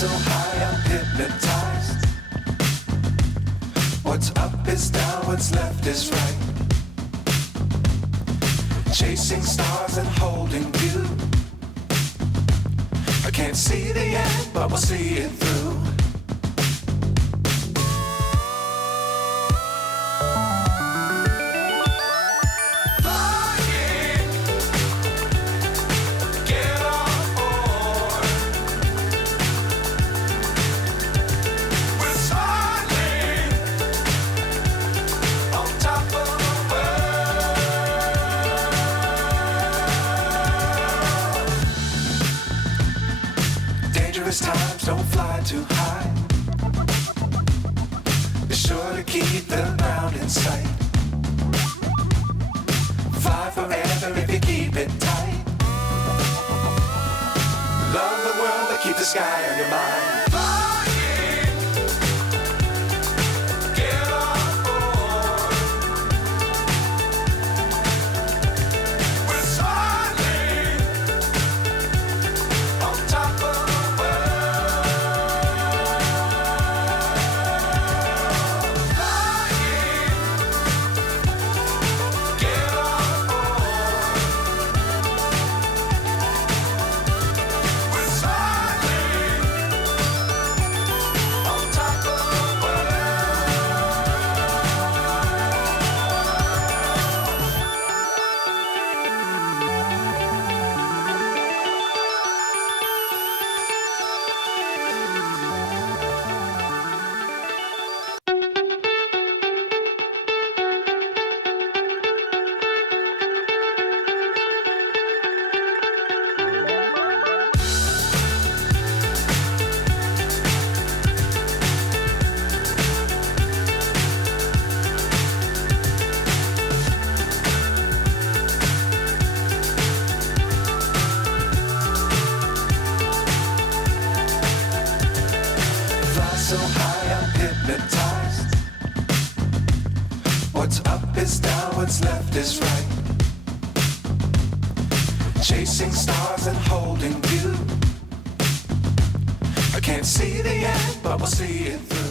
So high I'm hypnotized. What's up is down, what's left is right. Chasing stars and holding you. I can't see the end, but we'll see it through. Times don't fly too high. Be sure to keep the ground in sight. Fly forever if you keep it tight. Love the world, but keep the sky on your mind. So high I'm hypnotized. What's up is down, what's left is right. Chasing stars and holding you. I can't see the end, but we'll see it through.